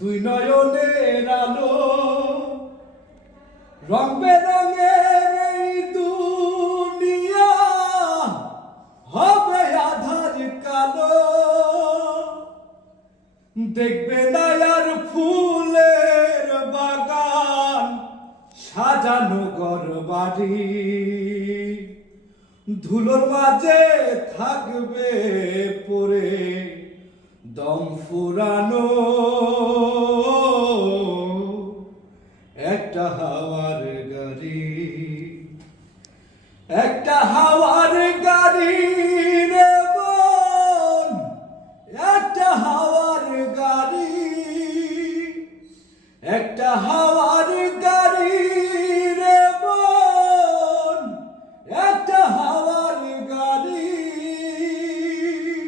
দুই নয়নের আলো রং বেরঙের এই দুনিয়া হবে আধার কালো। দেখবে না আর ফুলের বাগান সাজানো ঘর বাড়ি, ধুলোর মাঝে থাকবে পড়ে দম ফুরানো